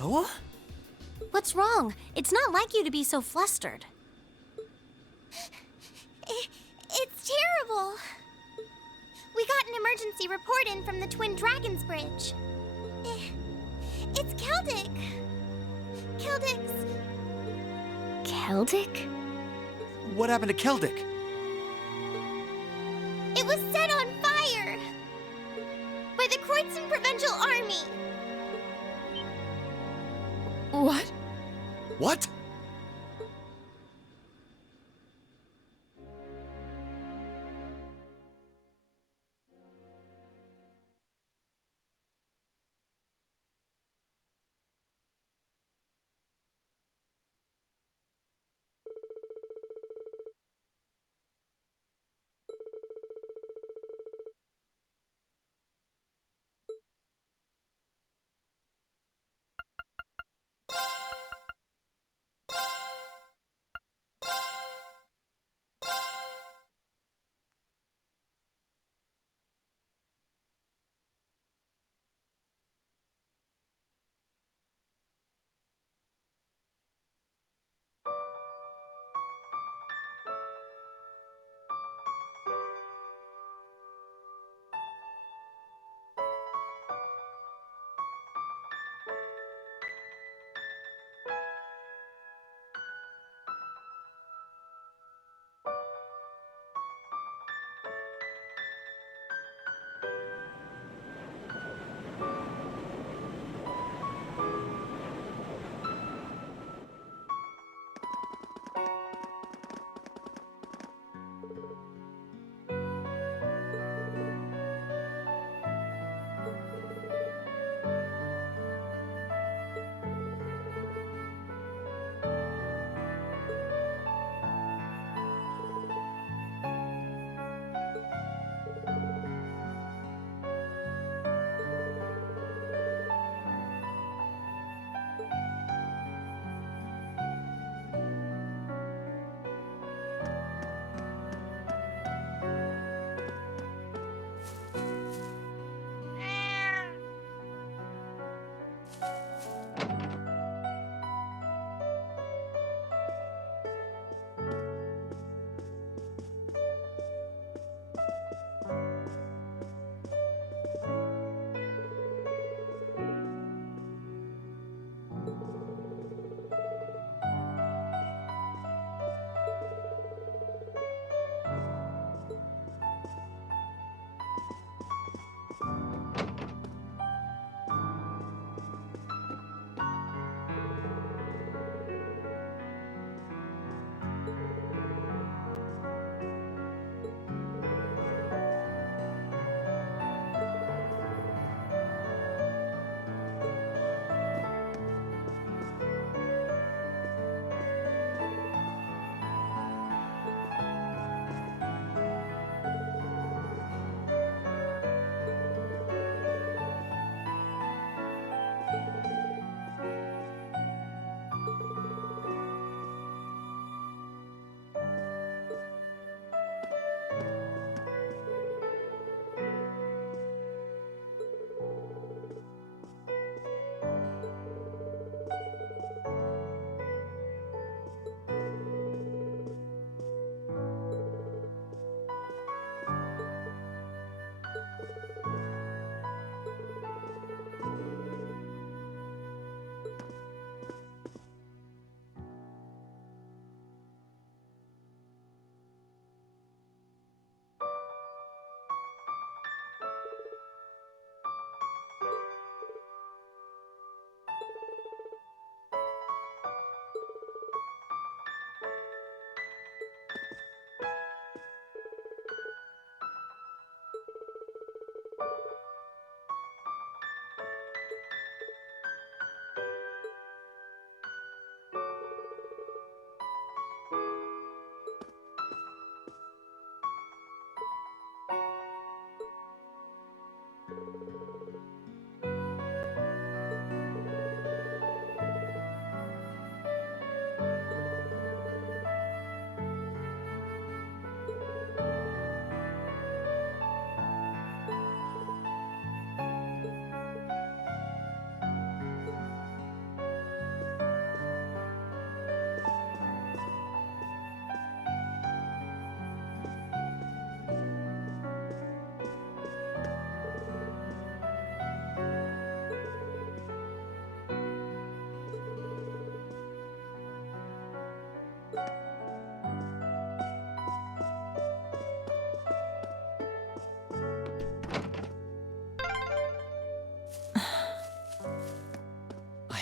Oh? What's wrong? It's not like you to be so flustered. It's terrible. We got an emergency report in from the Twin Dragons Bridge. It's Keldic. Keldic's... Keldic? What happened to Keldic? It was set on fire by the Kreuzon Provincial Army. What? What?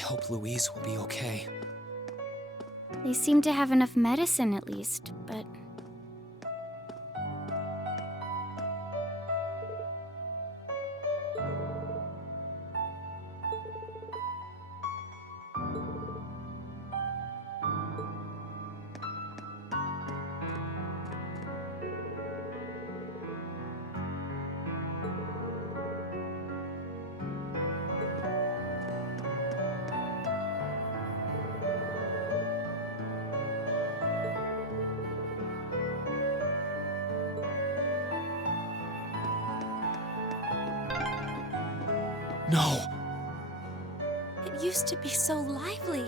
hope Louise will be okay. They seem to have enough medicine at least, but... No! It used to be so lively,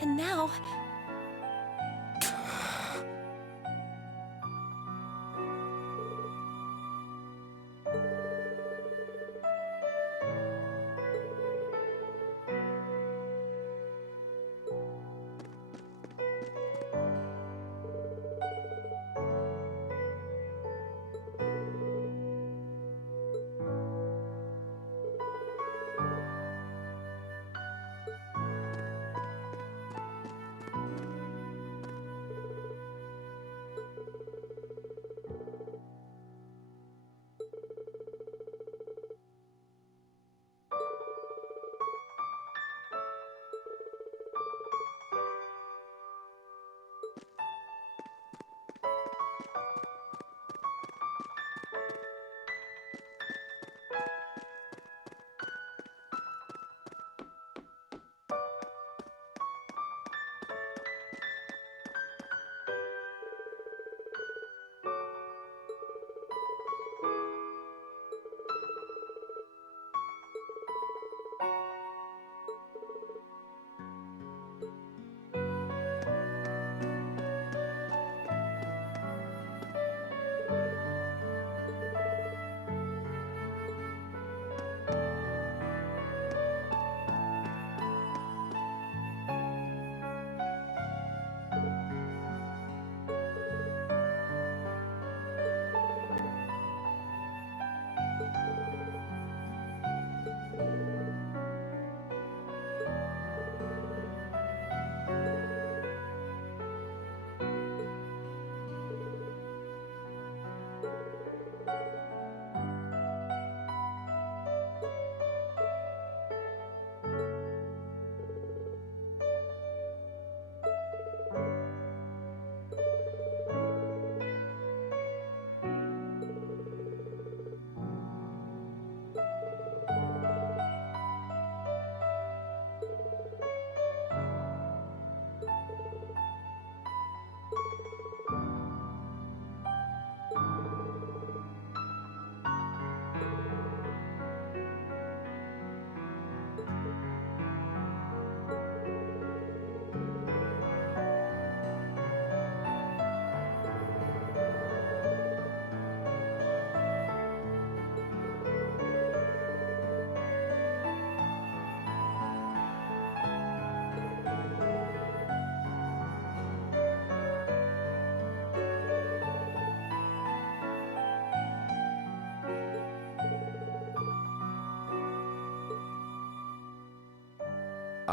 and now...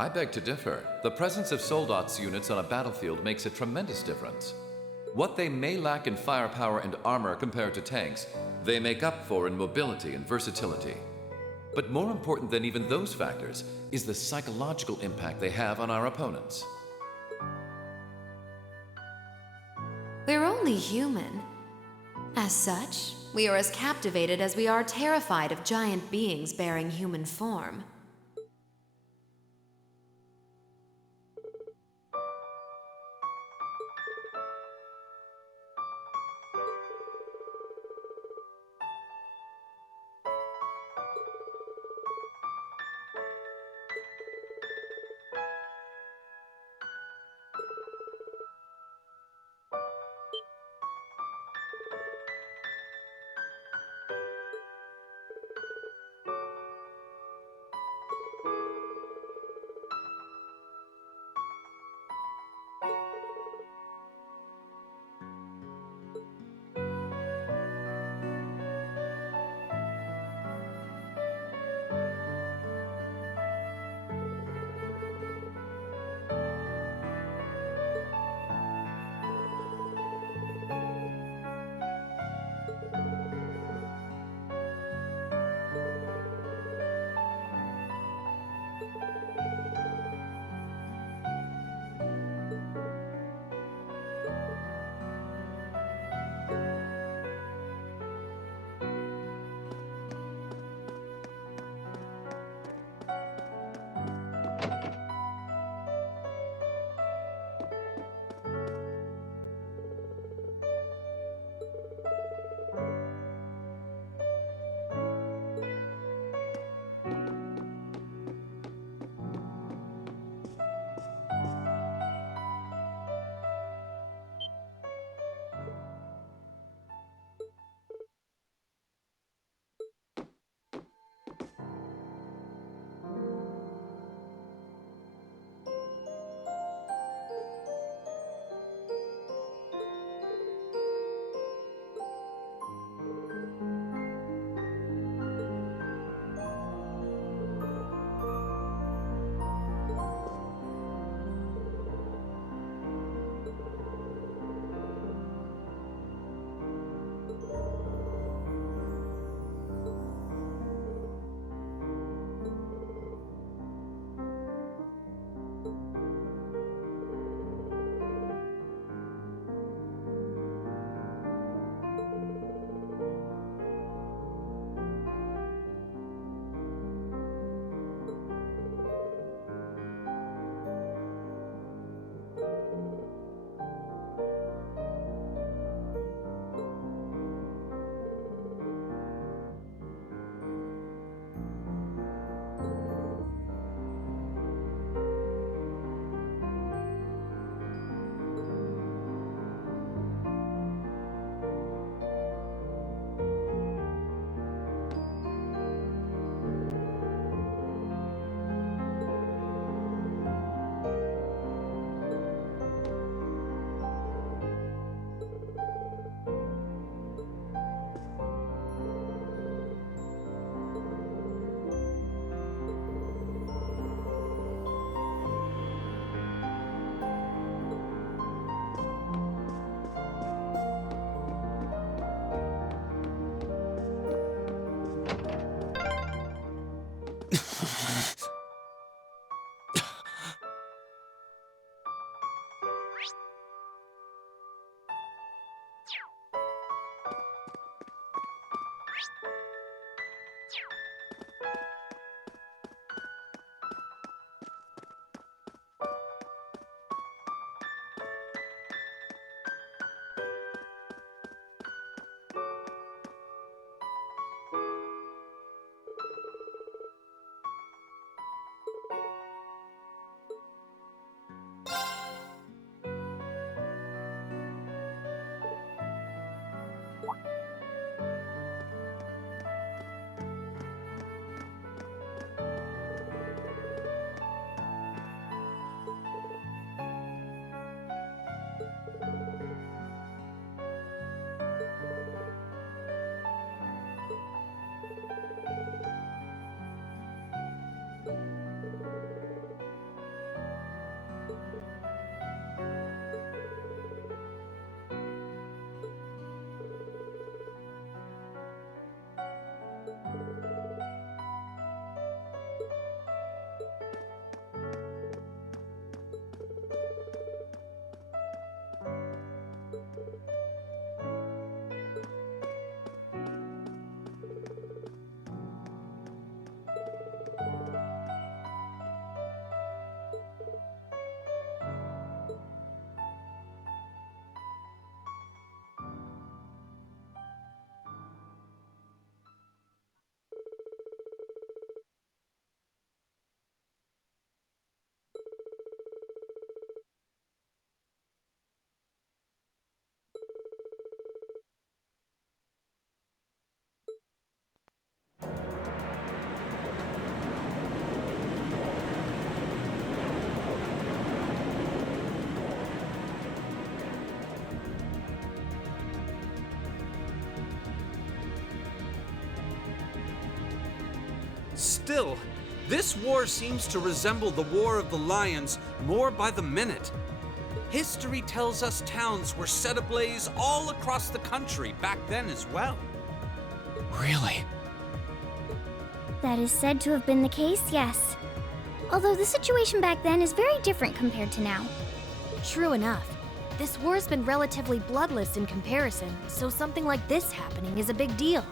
I beg to differ. The presence of Soldot's units on a battlefield makes a tremendous difference. What they may lack in firepower and armor compared to tanks, they make up for in mobility and versatility. But more important than even those factors is the psychological impact they have on our opponents. We're only human. As such, we are as captivated as we are terrified of giant beings bearing human form. Still, this war seems to resemble the War of the Lions more by the minute. History tells us towns were set ablaze all across the country back then as well. Really? That is said to have been the case, yes. Although the situation back then is very different compared to now. True enough. This war's been relatively bloodless in comparison, so something like this happening is a big deal.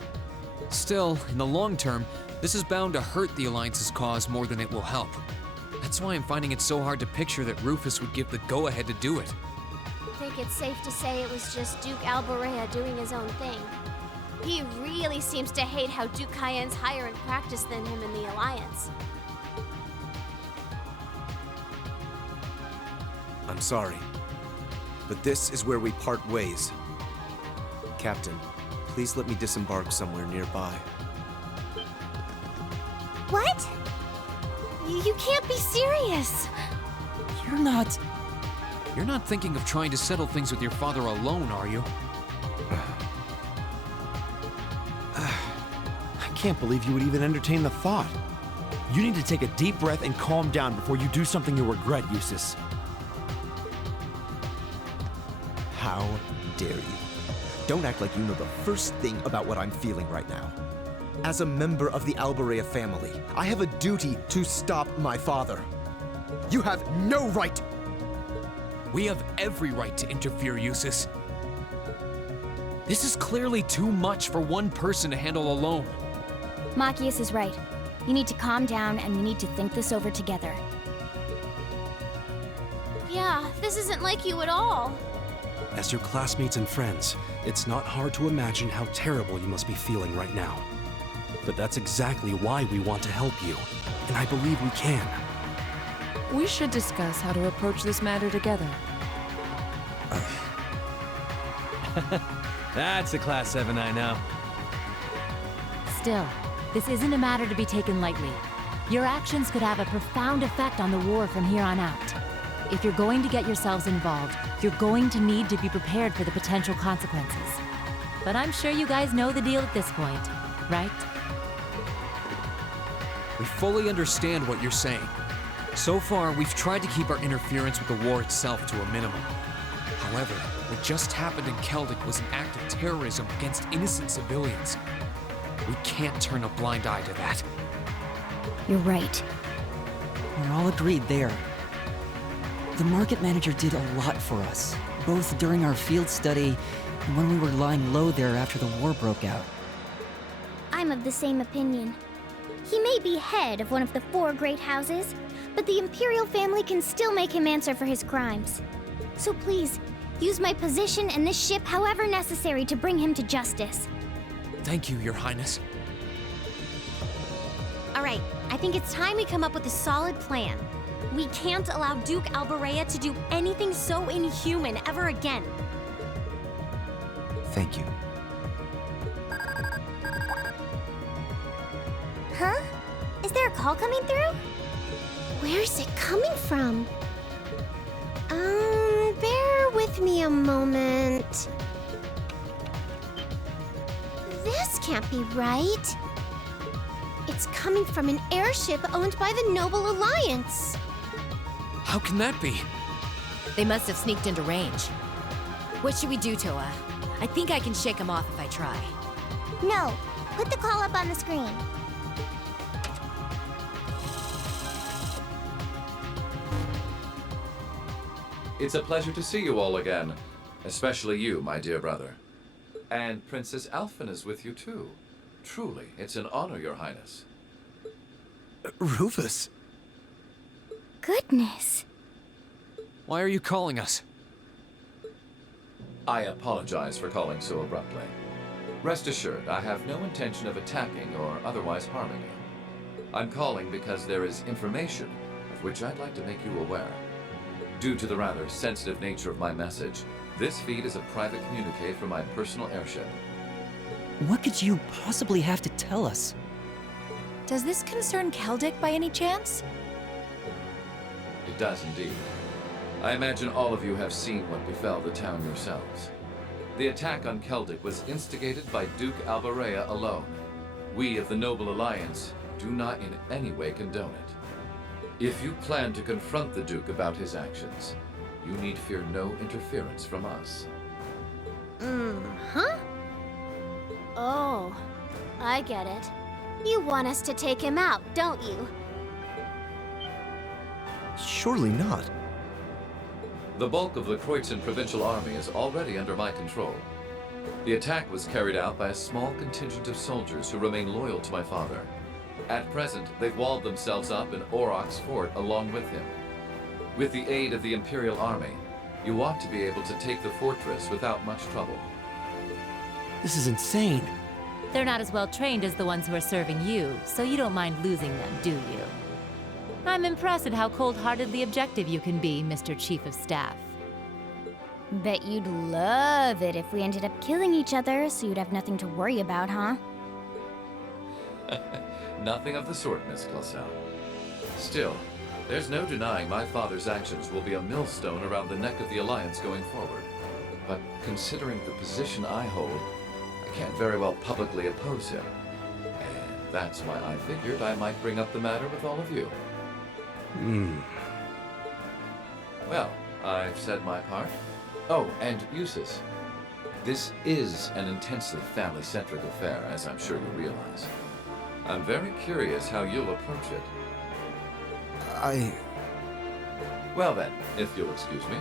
Still, in the long term, this is bound to hurt the Alliance's cause more than it will help. That's why I'm finding it so hard to picture that Rufus would give the go-ahead to do it. I think it's safe to say it was just Duke Alborea doing his own thing. He really seems to hate how Duke Cayenne's higher in practice than him in the Alliance. I'm sorry, but this is where we part ways. Captain, please let me disembark somewhere nearby. What? You can't be serious! You're not thinking of trying to settle things with your father alone, are you? I can't believe you would even entertain the thought. You need to take a deep breath and calm down before you do something you'll regret, Eustace. How dare you? Don't act like you know the first thing about what I'm feeling right now. As a member of the Alborea family, I have a duty to stop my father. You have no right! We have every right to interfere, Eustace. This is clearly too much for one person to handle alone. Machias is right. You need to calm down and we need to think this over together. Yeah, this isn't like you at all. As your classmates and friends, it's not hard to imagine how terrible you must be feeling right now. But that's exactly why we want to help you, and I believe we can. We should discuss how to approach this matter together. That's a Class 7 I know. Still, this isn't a matter to be taken lightly. Your actions could have a profound effect on the war from here on out. If you're going to get yourselves involved, you're going to need to be prepared for the potential consequences. But I'm sure you guys know the deal at this point, right? We fully understand what you're saying. So far, we've tried to keep our interference with the war itself to a minimum. However, what just happened in Keldic was an act of terrorism against innocent civilians. We can't turn a blind eye to that. You're right. We're all agreed there. The market manager did a lot for us, both during our field study and when we were lying low there after the war broke out. I'm of the same opinion. He may be head of one of the 4 great houses, but the Imperial family can still make him answer for his crimes. So please, use my position and this ship however necessary to bring him to justice. Thank you, Your Highness. Alright, I think it's time we come up with a solid plan. We can't allow Duke Alborea to do anything so inhuman ever again. Thank you. Huh? Is there a call coming through? Where's it coming from? Bear with me a moment. This can't be right. It's coming from an airship owned by the Noble Alliance. How can that be? They must have sneaked into range. What should we do, Toa? I think I can shake them off if I try. No, put the call up on the screen. It's a pleasure to see you all again. Especially you, my dear brother. And Princess Alphen is with you too. Truly, it's an honor, Your Highness. Rufus? Goodness. Why are you calling us? I apologize for calling so abruptly. Rest assured, I have no intention of attacking or otherwise harming you. I'm calling because there is information of which I'd like to make you aware. Due to the rather sensitive nature of my message, this feed is a private communique from my personal airship. What could you possibly have to tell us? Does this concern Keldic by any chance? It does indeed. I imagine all of you have seen what befell the town yourselves. The attack on Keldic was instigated by Duke Albarea alone. We of the Noble Alliance do not in any way condone it. If you plan to confront the Duke about his actions, you need fear no interference from us. Huh? Oh, I get it. You want us to take him out, don't you? Surely not. The bulk of the Kreutzen Provincial Army is already under my control. The attack was carried out by a small contingent of soldiers who remain loyal to my father. At present, they've walled themselves up in Aurochs Fort along with him. With the aid of the Imperial Army, you ought to be able to take the fortress without much trouble. This is insane. They're not as well trained as the ones who are serving you, so you don't mind losing them, do you? I'm impressed at how cold-heartedly objective you can be, Mr. Chief of Staff. Bet you'd love it if we ended up killing each other, so you'd have nothing to worry about, huh? Nothing of the sort, Miss Clausel. Still, there's no denying my father's actions will be a millstone around the neck of the Alliance going forward. But considering the position I hold, I can't very well publicly oppose him. And that's why I figured I might bring up the matter with all of you. Well, I've said my part. Oh, and Eustace. This is an intensely family-centric affair, as I'm sure you realize. I'm very curious how you'll approach it. Well then, if you'll excuse me,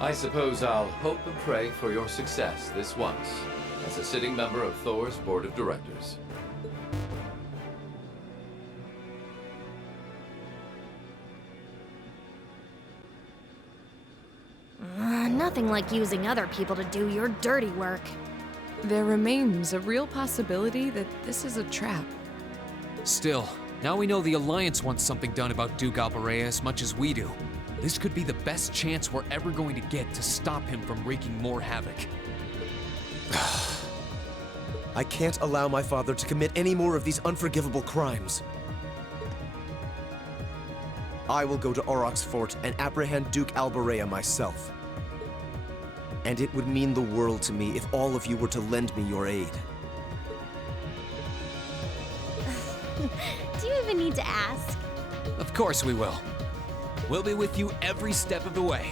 I suppose I'll hope and pray for your success this once, as a sitting member of Thor's Board of Directors. Nothing like using other people to do your dirty work. There remains a real possibility that this is a trap. Still, now we know the Alliance wants something done about Duke Albarea as much as we do. This could be the best chance we're ever going to get to stop him from wreaking more havoc. I can't allow my father to commit any more of these unforgivable crimes. I will go to Aurochs Fort and apprehend Duke Albarea myself. And it would mean the world to me if all of you were to lend me your aid. Do you even need to ask? Of course we will. We'll be with you every step of the way.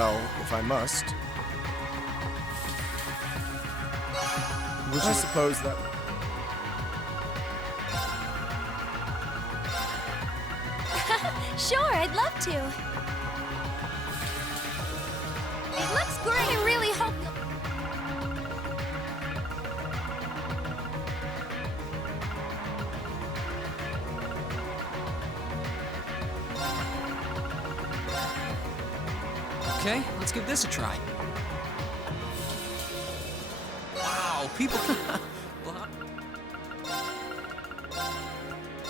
spell if I must. I suppose that... Sure, I'd love to. It looks great. I really hope... Okay, let's give this a try. Wow, people can...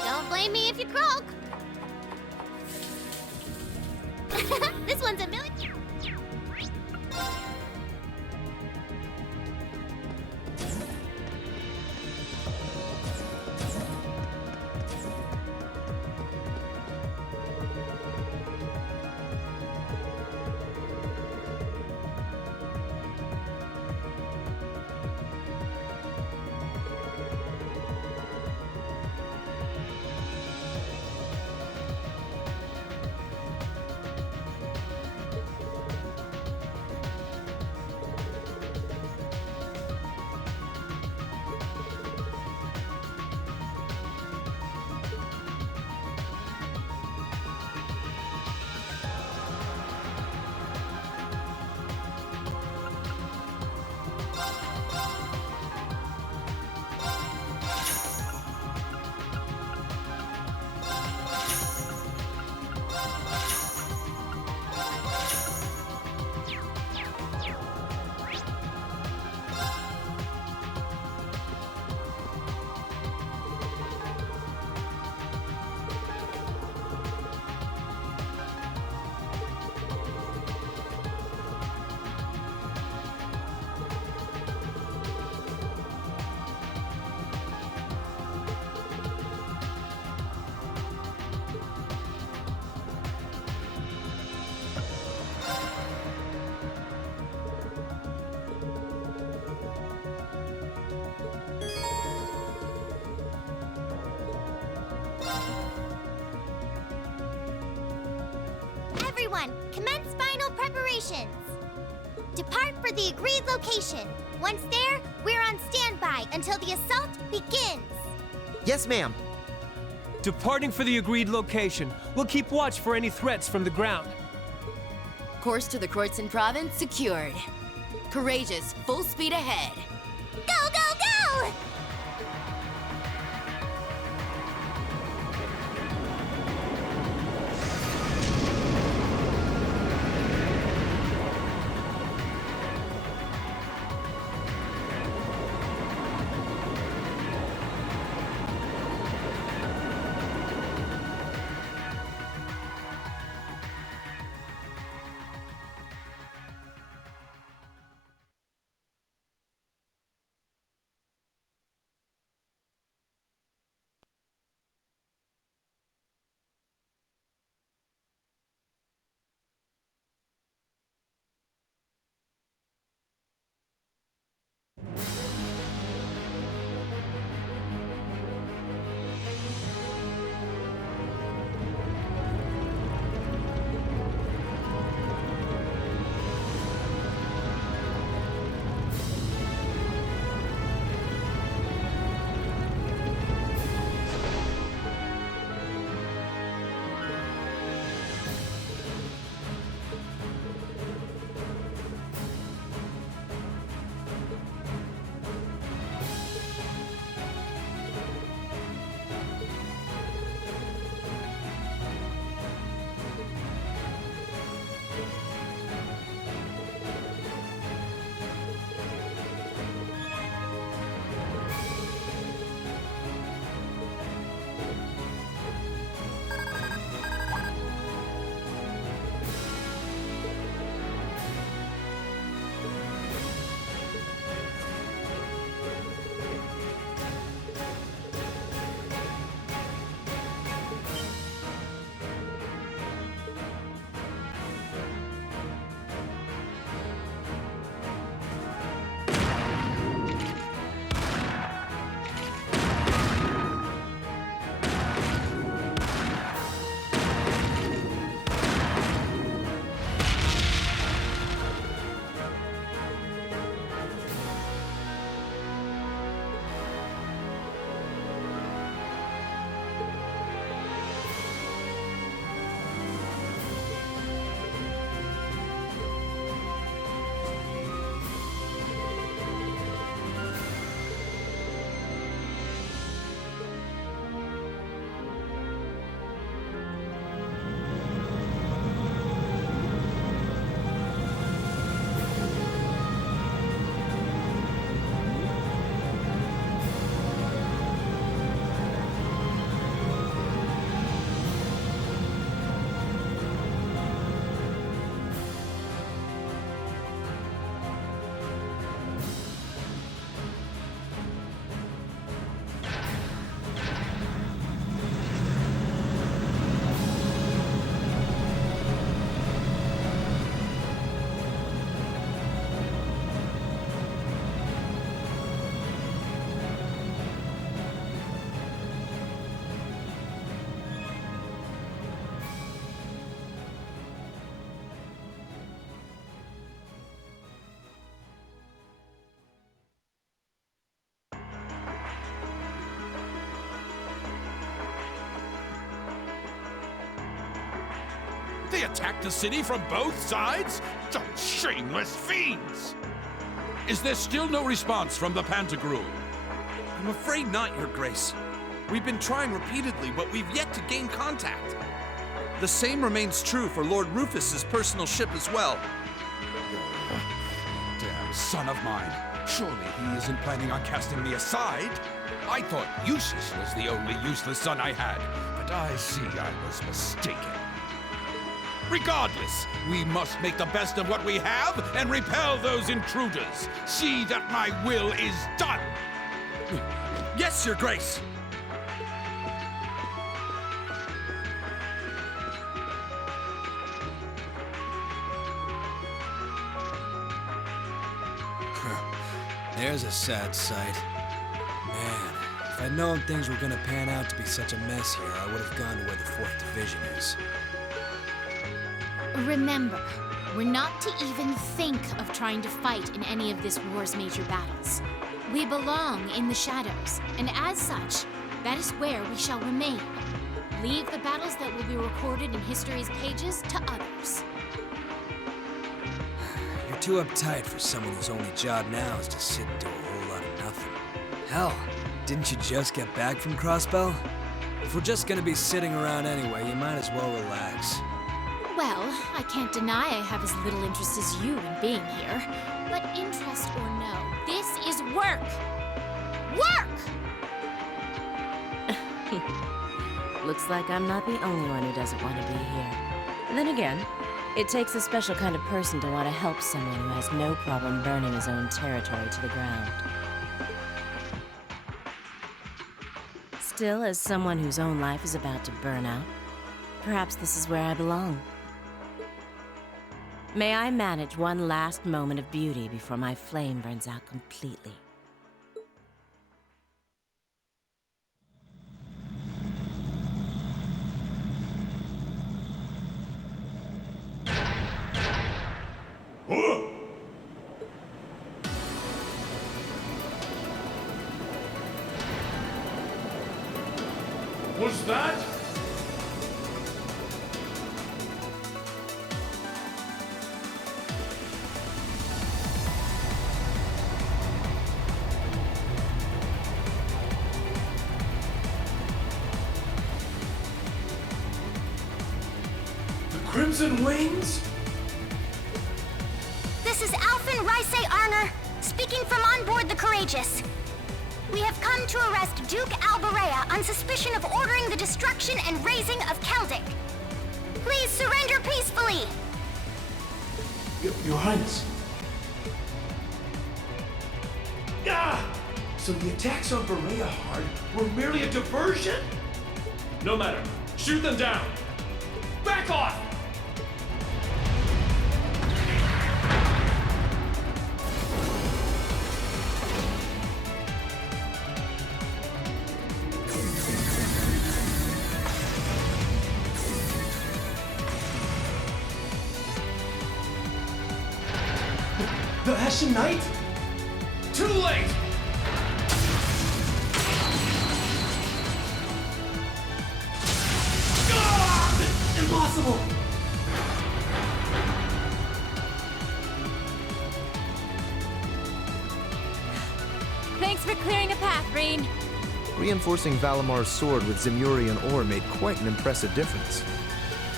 Don't blame me if you croak. This one's a million. Everyone, commence final preparations. Depart for the agreed location. Once there, we're on standby until the assault begins. Yes, ma'am. Departing for the agreed location. We'll keep watch for any threats from the ground. Course to the Kreuzin province secured. Courageous, full speed ahead. Go, go, go! They attacked the city from both sides? Those shameless fiends! Is there still no response from the Pantagruel? I'm afraid not, Your Grace. We've been trying repeatedly, but we've yet to gain contact. The same remains true for Lord Rufus's personal ship as well. Damn son of mine. Surely he isn't planning on casting me aside. I thought Eustace was the only useless son I had, but I see I was mistaken. Regardless, we must make the best of what we have and repel those intruders. See that my will is done. Yes, Your Grace! There's a sad sight. Man, if I'd known things were gonna pan out to be such a mess here, I would have gone to where the 4th Division is. Remember, we're not to even think of trying to fight in any of this war's major battles. We belong in the shadows, and as such, that is where we shall remain. Leave the battles that will be recorded in history's pages to others. You're too uptight for someone whose only job now is to sit and do a whole lot of nothing. Hell, didn't you just get back from Crossbell? If we're just gonna be sitting around anyway, you might as well relax. Well, I can't deny I have as little interest as you in being here. But interest or no, this is work! Work! Looks like I'm not the only one who doesn't want to be here. Then again, it takes a special kind of person to want to help someone who has no problem burning his own territory to the ground. Still, as someone whose own life is about to burn out, perhaps this is where I belong. May I manage one last moment of beauty before my flame burns out completely. Was that? Crimson Wings? This is Alphen Rice Arner, speaking from on board the Courageous. We have come to arrest Duke Alberea on suspicion of ordering the destruction and razing of Keldic. Please surrender peacefully! Your Highness. Ah! So the attacks on Berea Hard were merely a diversion? No matter. Shoot them down! Back off! The Ashen Knight? Too late! Impossible! Thanks for clearing a path, Reen. Reinforcing Valamar's sword with Zemurian ore made quite an impressive difference.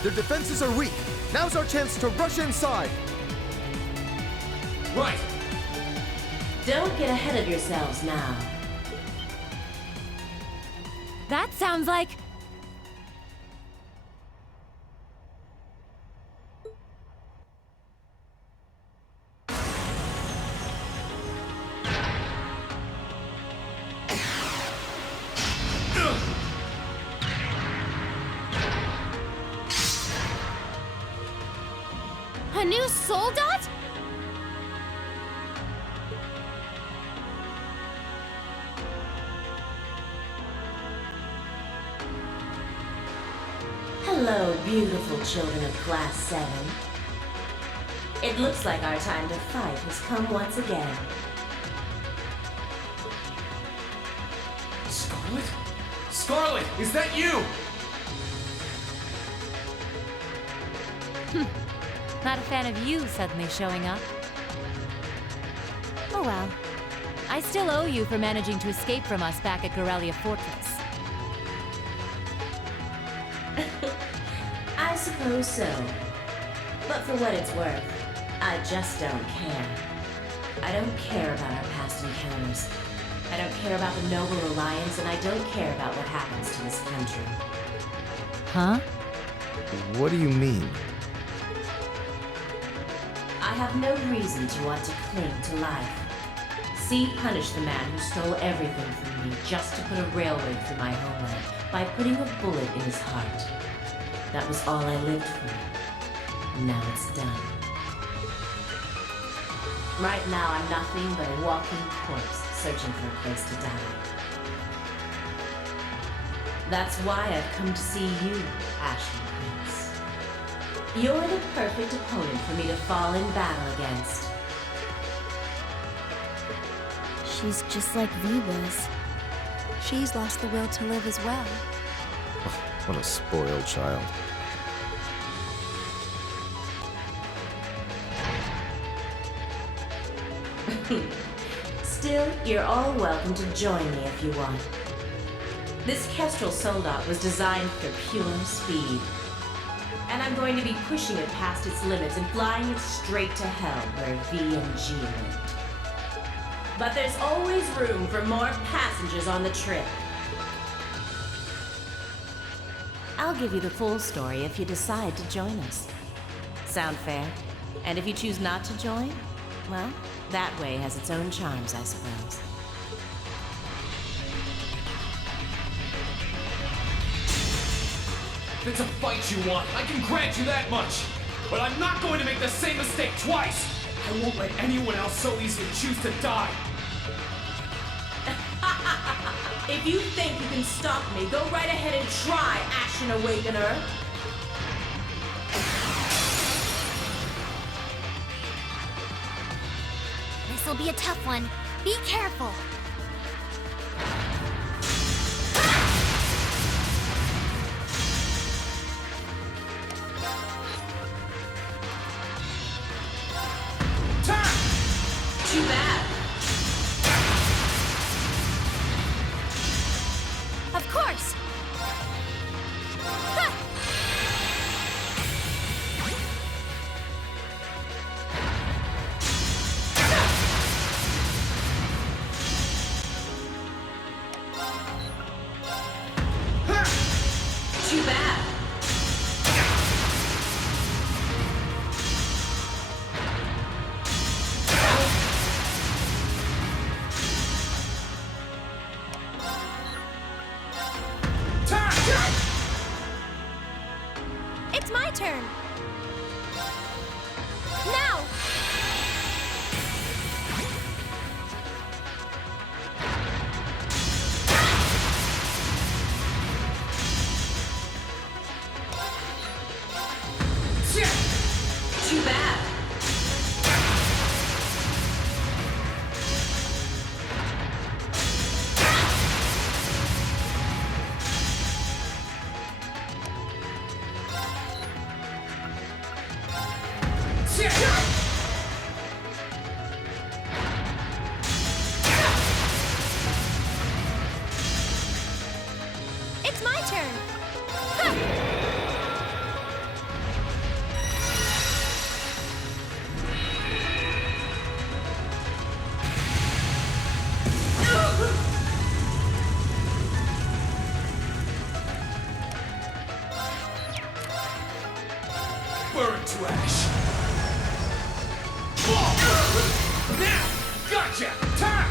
Their defenses are weak. Now's our chance to rush inside. Right! Don't get ahead of yourselves now. That sounds like... A new Soldat? Hello, beautiful children of Class 7. It looks like our time to fight has come once again. Scarlet? Scarlet, is that you? Not a fan of you suddenly showing up. Oh well. I still owe you for managing to escape from us back at Corellia Fortress. I suppose so. But for what it's worth, I just don't care. I don't care about our past encounters. I don't care about the Noble Alliance, and I don't care about what happens to this country. Huh? What do you mean? I have no reason to want to cling to life. See punished the man who stole everything from me just to put a railway through my homeland by putting a bullet in his heart. That was all I lived for. Now it's done. Right now I'm nothing but a walking corpse searching for a place to die. That's why I've come to see you, Ashen Prince. You're the perfect opponent for me to fall in battle against. She's just like V was. She's lost the will to live as well. What a spoiled child. Still, you're all welcome to join me if you want. This Kestrel Soldat was designed for pure speed. And I'm going to be pushing it past its limits and flying it straight to hell where V and G lived. But there's always room for more passengers on the trip. I'll give you the full story if you decide to join us. Sound fair? And if you choose not to join, well, that way has its own charms, I suppose. If it's a fight you want, I can grant you that much. But I'm not going to make the same mistake twice. I won't let anyone else so easily choose to die. If you think you can stop me, go right ahead and try, Ashen Awakener. This'll be a tough one. Be careful. Too bad. Of course. Too bad. It's my turn. Now. Too bad. It's my turn. Burn to ash. Now! Gotcha! Time!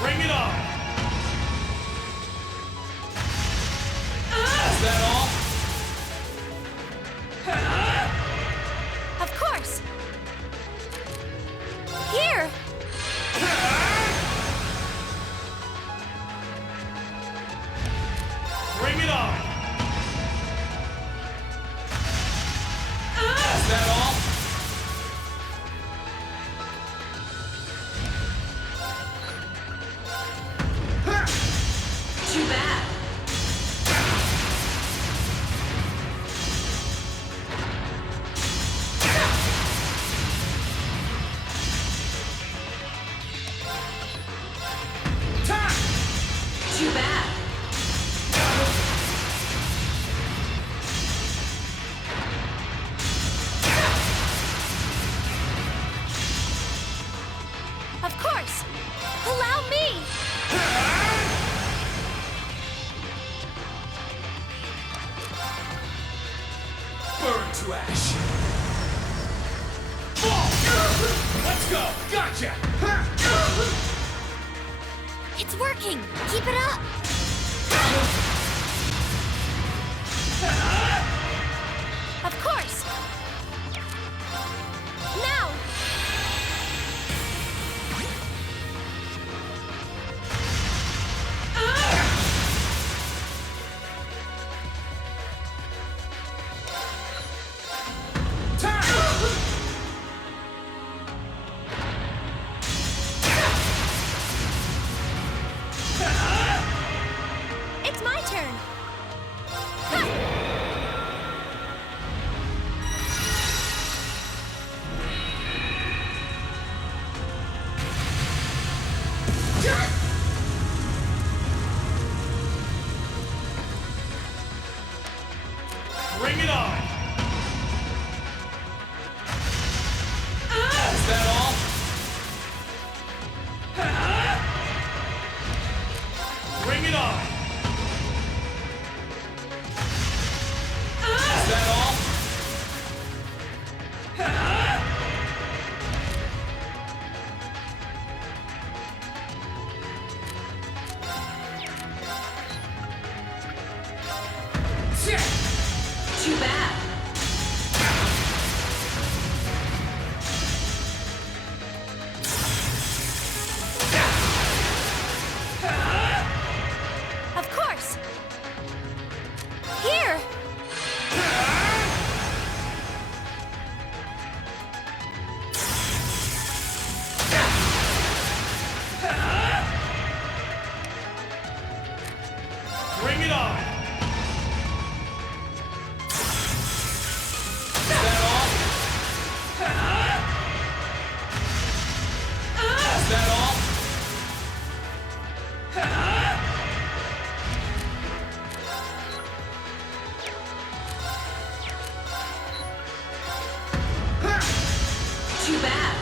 Bring it on! Is that all? Of course. Here. to ash! Fall! Let's go! Gotcha! It's working! Keep it up! Of course! Now! It's my turn! Bring it on! Is that all? Bring it on! Is that all? Too bad. Of course! Here! Bring it on! Is that all? Too bad.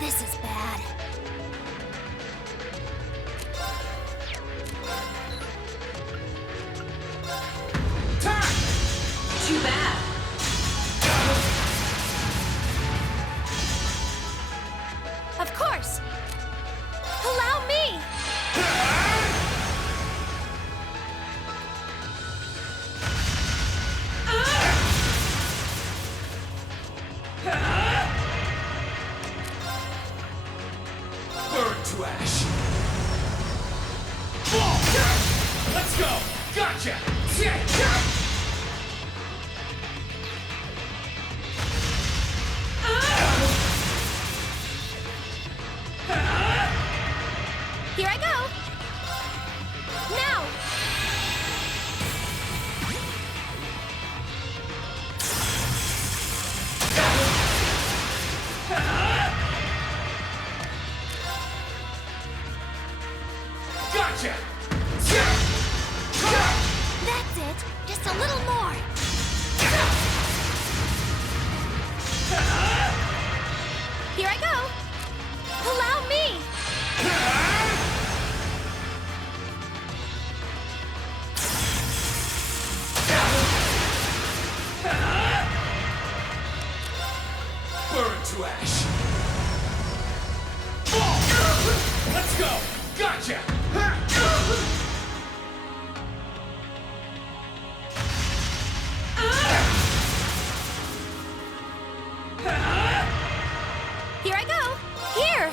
This is bad. Too bad. Of course! Allow me! Burn to ash! Fall! Let's go! Gotcha! Here I go! Now! Gotcha! That's it! Just a little more! Here I go! Allow me! Burn to ash! Fall! Let's go! Gotcha! Here I go! Here!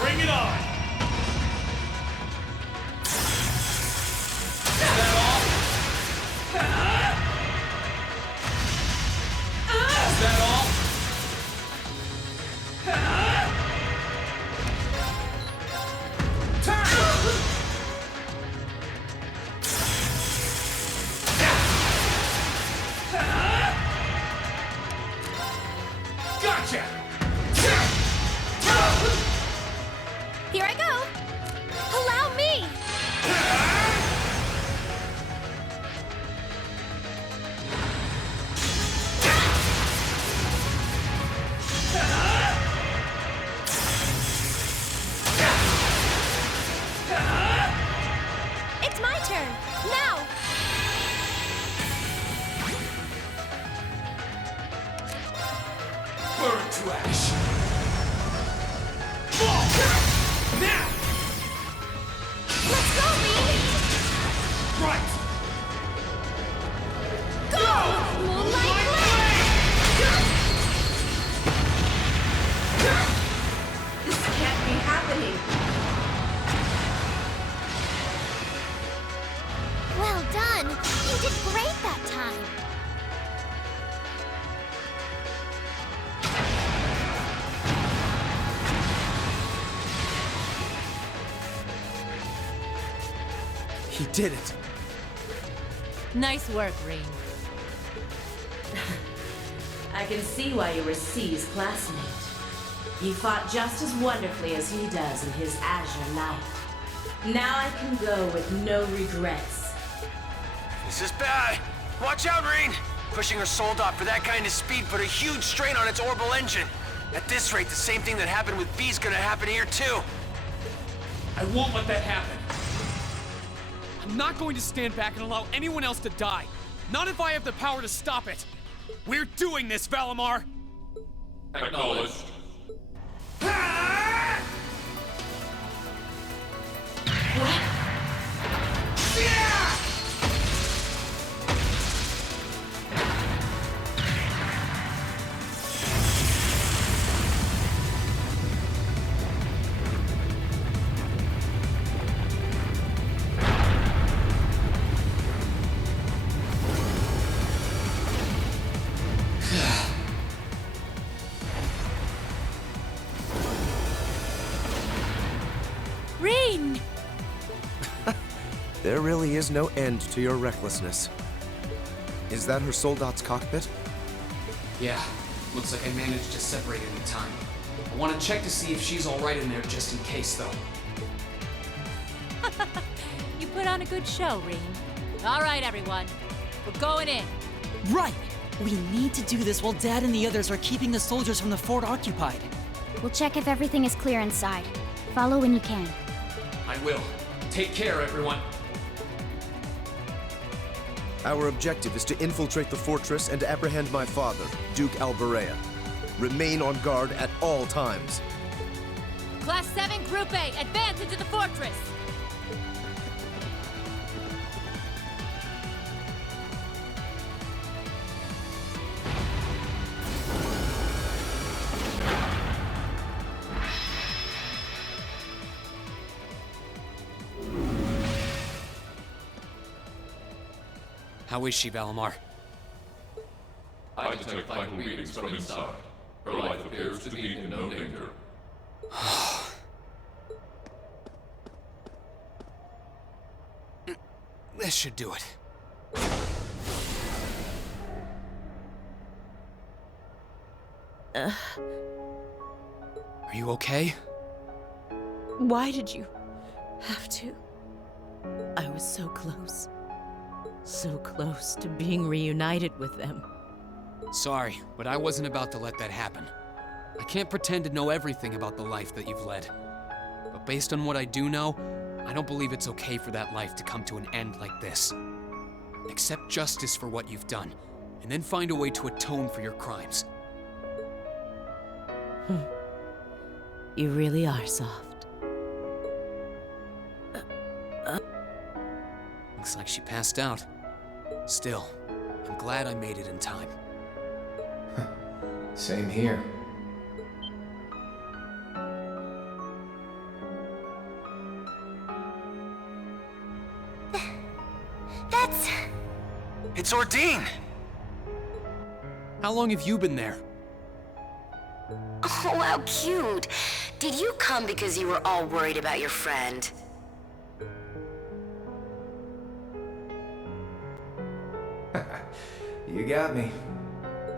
Bring it on! Here I go! Allow me! It's my turn! Now! Burn to ash! Fall! Now! Let's go, Reed! Right! Go! Moonlight Blade! This can't be happening. Well done! You did great that time! He did it. Nice work, Rean. I can see why you were C's classmate. You fought just as wonderfully as he does in his Azure Knight. Now I can go with no regrets. This is bad. Watch out, Rean! Pushing her Soldat for that kind of speed put a huge strain on its orbital engine. At this rate, the same thing that happened with B's gonna happen here, too. I won't let that happen. I'm not going to stand back and allow anyone else to die. Not if I have the power to stop it. We're doing this, Valimar! Acknowledged. Rean! There really is no end to your recklessness. Is that her Soldat's cockpit? Yeah, looks like I managed to separate it in time. I want to check to see if she's alright in there just in case, though. You put on a good show, Rean. All right, everyone. We're going in. Right! We need to do this while Dad and the others are keeping the soldiers from the fort occupied. We'll check if everything is clear inside. Follow when you can. I will. Take care, everyone. Our objective is to infiltrate the fortress and apprehend my father, Duke Alberea. Remain on guard at all times. Class 7, Group A, advance into the fortress! How is she, Valimar? I detect vital readings from inside. Her life appears to be in no danger. This should do it. Are you okay? Why did you have to? I was so close. So close to being reunited with them. Sorry, but I wasn't about to let that happen. I can't pretend to know everything about the life that you've led. But based on what I do know, I don't believe it's okay for that life to come to an end like this. Accept justice for what you've done, and then find a way to atone for your crimes. You really are soft. Looks like she passed out. Still, I'm glad I made it in time. Same here. That's... It's Ordine! How long have you been there? Oh, how cute. Did you come because you were all worried about your friend? You got me.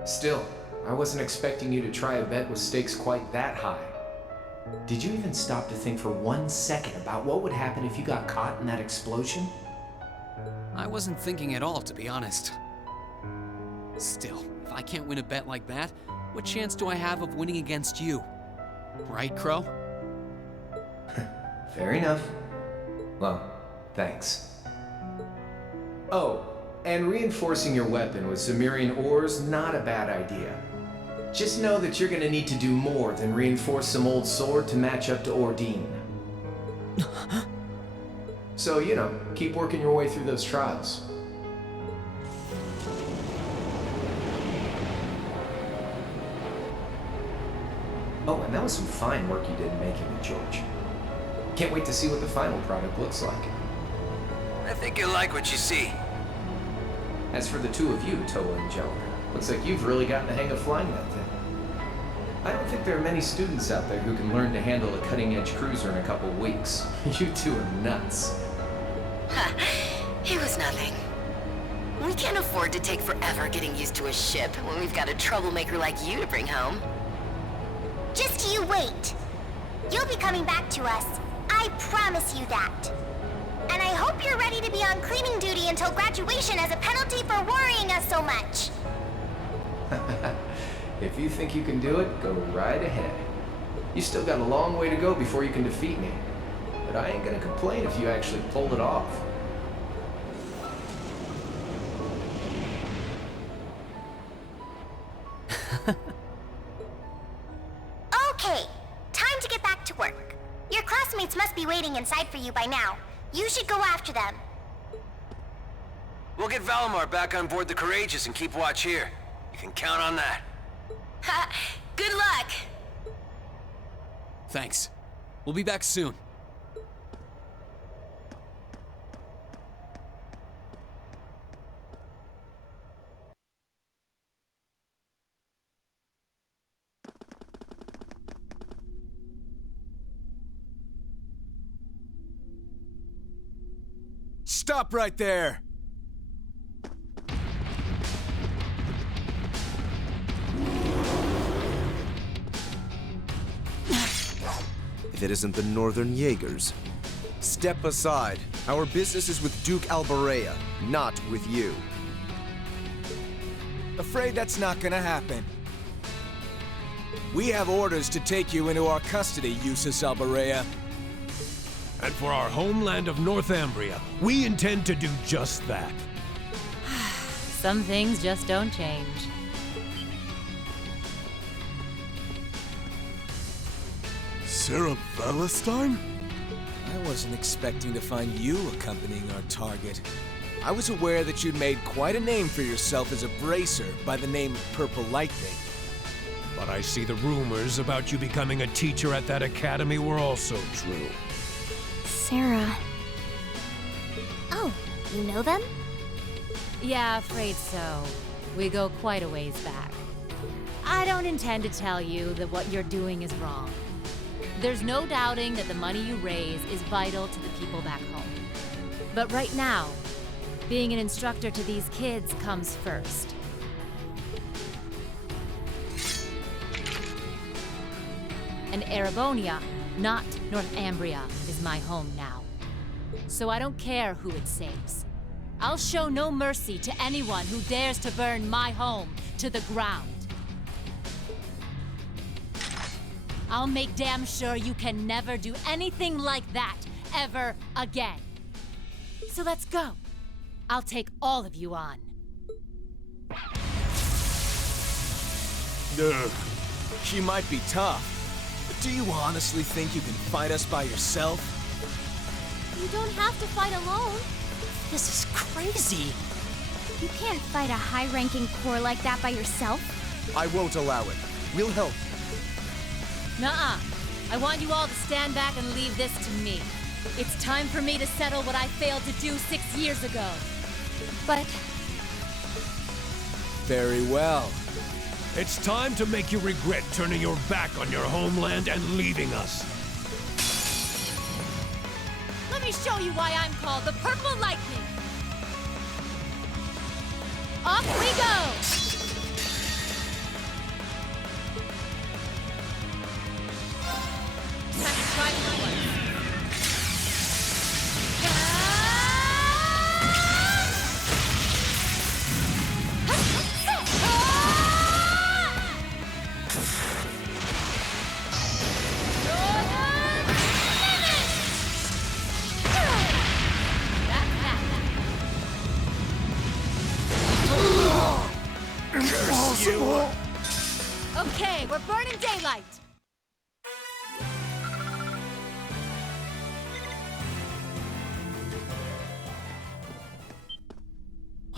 Still, I wasn't expecting you to try a bet with stakes quite that high. Did you even stop to think for 1 second about what would happen if you got caught in that explosion? I wasn't thinking at all, to be honest. Still, if I can't win a bet like that, what chance do I have of winning against you? Right, Crow? Fair enough. Well, thanks. Oh, and reinforcing your weapon with Zemirian ores, not a bad idea. Just know that you're gonna need to do more than reinforce some old sword to match up to Ordine. So, you know, keep working your way through those trials. Oh, and that was some fine work you did making it, George. Can't wait to see what the final product looks like. I think you'll like what you see. As for the two of you, Toa and Angelica, looks like you've really gotten the hang of flying that thing. I don't think there are many students out there who can learn to handle a cutting-edge cruiser in a couple weeks. You two are nuts. It was nothing. We can't afford to take forever getting used to a ship when we've got a troublemaker like you to bring home. Just you wait. You'll be coming back to us. I promise you that. And I hope you're ready to be on cleaning duty until graduation as a penalty for worrying us so much. If you think you can do it, go right ahead. You still got a long way to go before you can defeat me. But I ain't gonna complain if you actually pulled it off. Okay, time to get back to work. Your classmates must be waiting inside for you by now. You should go after them. We'll get Valimar back on board the Courageous and keep watch here. You can count on that. Good luck! Thanks. We'll be back soon. Stop right there! If it isn't the Northern Jaegers. Step aside. Our business is with Duke Albarea, not with you. Afraid that's not gonna happen. We have orders to take you into our custody, Jusis Albarea. And for our homeland of Northumbria, we intend to do just that. Some things just don't change. Sarah Valentine? I wasn't expecting to find you accompanying our target. I was aware that you'd made quite a name for yourself as a bracer by the name of Purple Lightning. But I see the rumors about you becoming a teacher at that academy were also true. Sarah. Oh, you know them? Yeah, afraid so. We go quite a ways back. I don't intend to tell you that what you're doing is wrong. There's no doubting that the money you raise is vital to the people back home. But right now, being an instructor to these kids comes first. And Erebonia, not Northumbria, is my home now. So I don't care who it saves. I'll show no mercy to anyone who dares to burn my home to the ground. I'll make damn sure you can never do anything like that ever again. So let's go. I'll take all of you on. Ugh. She might be tough, but do you honestly think you can fight us by yourself? You don't have to fight alone. This is crazy. You can't fight a high-ranking corps like that by yourself. I won't allow it. We'll help. Nuh-uh. I want you all to stand back and leave this to me. It's time for me to settle what I failed to do 6 years ago. But... Very well. It's time to make you regret turning your back on your homeland and leaving us. let me show you why I'm called the Purple Lightning. Off we go!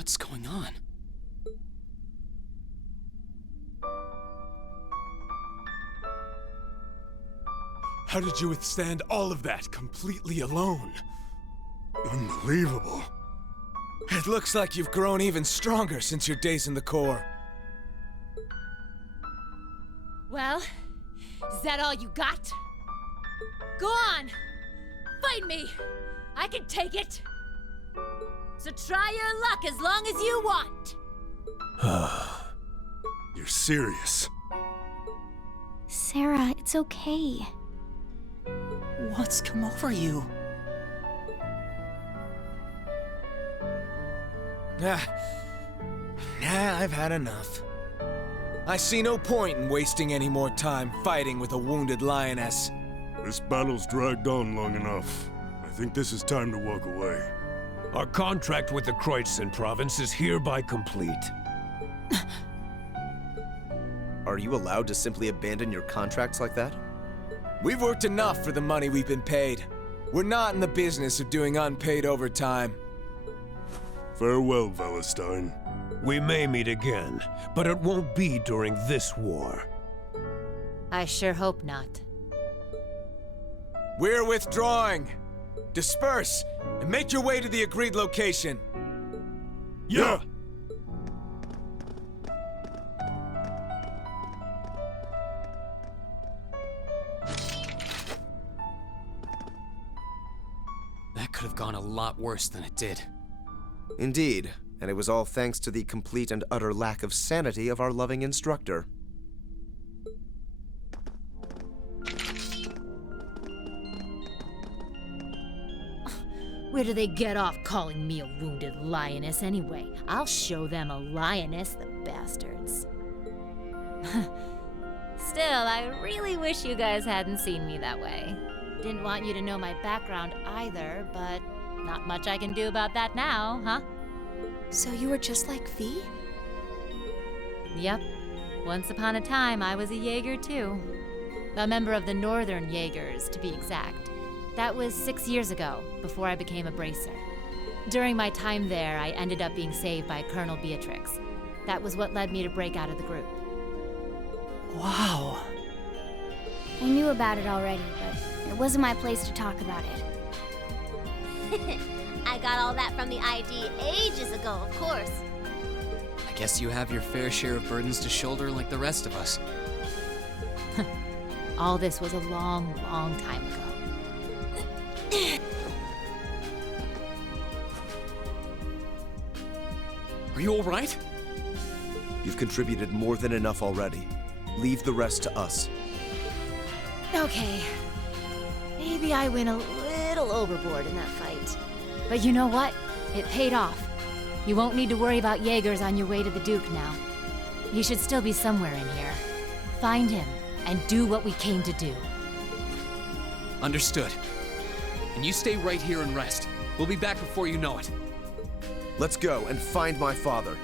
What's going on? How did you withstand all of that completely alone? Unbelievable. It looks like you've grown even stronger since your days in the Corps. Well, is that all you got? Go on! Fight me! I can take it! So try your luck as long as you want! You're serious? Sarah, it's okay. What's come over you? I've had enough. I see no point in wasting any more time fighting with a wounded lioness. This battle's dragged on long enough. I think this is time to walk away. Our contract with the Kreuzzen province is hereby complete. Are you allowed to simply abandon your contracts like that? We've worked enough for the money we've been paid. We're not in the business of doing unpaid overtime. Farewell, Valestein. We may meet again, but it won't be during this war. I sure hope not. We're withdrawing. Disperse and make your way to the agreed location. Yeah! That could have gone a lot worse than it did. Indeed, and it was all thanks to the complete and utter lack of sanity of our loving instructor. Where do they get off calling me a wounded lioness anyway? I'll show them a lioness, the bastards. Still, I really wish you guys hadn't seen me that way. Didn't want you to know my background either, but not much I can do about that now, huh? So you were just like V? Yep. Once upon a time, I was a Jaeger too. A member of the Northern Jaegers, to be exact. That was 6 years ago, before I became a bracer. During my time there, I ended up being saved by Colonel Beatrix. That was what led me to break out of the group. Wow. I knew about it already, but it wasn't my place to talk about it. I got all that from the ID ages ago, of course. I guess you have your fair share of burdens to shoulder like the rest of us. All this was a long, long time ago. Are you all right? You've contributed more than enough already. Leave the rest to us. Okay. Maybe I went a little overboard in that fight. But you know what? It paid off. You won't need to worry about Jaegers on your way to the Duke now. He should still be somewhere in here. Find him, and do what we came to do. Understood. And you stay right here and rest. We'll be back before you know it. Let's go and find my father.